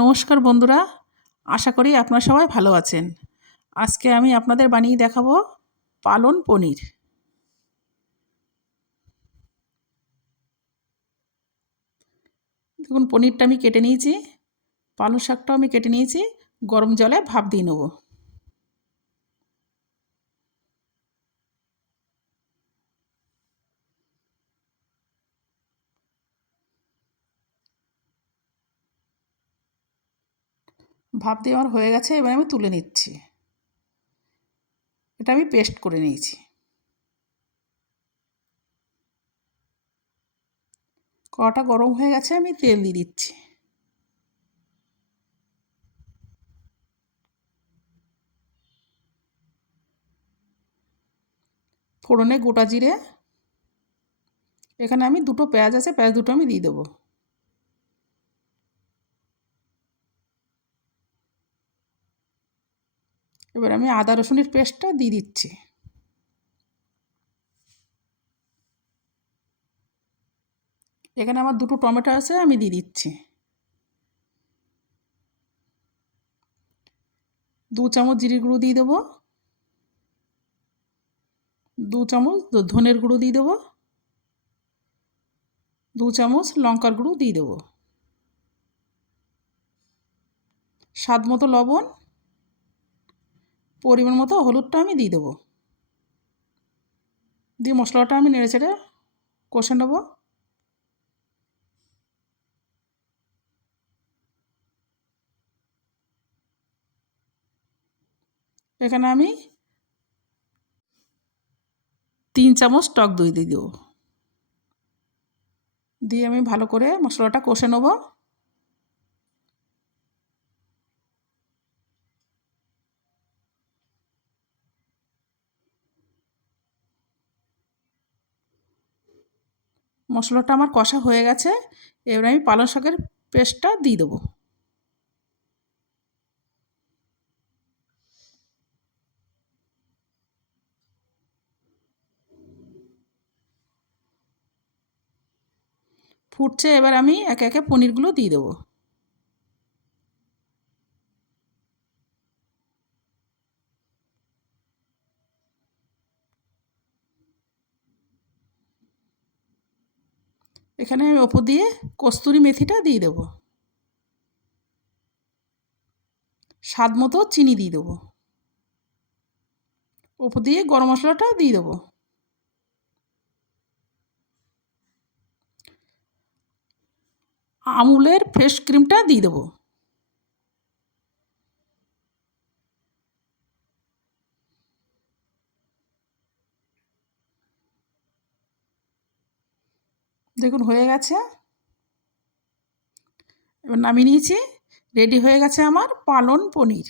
নমস্কার বন্ধুরা, আশা করি আপনারা সবাই ভালো আছেন। আজকে আমি আপনাদের বানিয়ে দেখাবো পালন পনির। দেখুন, পনিরটা আমি কেটে নিয়েছি, পালং শাকটাও আমি কেটে নিয়েছি, গরম জলে ভাপ দিয়ে নেব। ভাপ দিয়ে আমার হয়ে গেছে, এবার আমি তুলে নিচ্ছি। এটা আমি পেস্ট করে নিয়েছি। কড়াটা গরম হয়ে গেছে, আমি তেল দিয়ে দিচ্ছি। ফোড়নে গোটা জিরে, এখানে আমি দুটো পেঁয়াজ আছে, পেঁয়াজ দুটো আমি দিয়ে দেবো। এবার আমি আদা রসুনের পেস্টটা দিয়ে দিচ্ছি। এখানে আমার দুটো টমেটো আছে, আমি দিয়ে দিচ্ছি। 2 চামচ জিরে গুঁড়ো দিয়ে দেবো। 2 চামচ ধনের গুঁড়ো দিয়ে দেবো। 2 চামচ লঙ্কার গুঁড়ো দিয়ে দেবো। স্বাদ মতো লবণ, পরিমাণ মতো হলুদটা আমি দিয়ে দেবো। দিয়ে মশলাটা আমি নেড়ে চেড়ে কষে নেব। এখানে আমি 3 চামচ টক দই দিয়ে দেবো। দিয়ে আমি ভালো করে মশলাটা কষে নেব। মশলাটা আমার কষা হয়ে গেছে, এবার আমি পালং শাকের পেস্টটা দিয়ে দেবো। ফুটছে, এবার আমি একে একে পনিরগুলো দিয়ে দেবো। এখানে আমি ওপর দিয়ে কস্তুরি মেথিটা দিয়ে দেবো। স্বাদ মতো চিনি দিয়ে দেবো। ওপর দিয়ে গরম মশলাটা দিয়ে দেবো। আমুলের ফ্রেশ ক্রিমটা দিয়ে দেবো। দেখুন হয়ে গেছে, এবার নামিয়ে নিয়েছি। রেডি হয়ে গেছে আমার পালন পনির।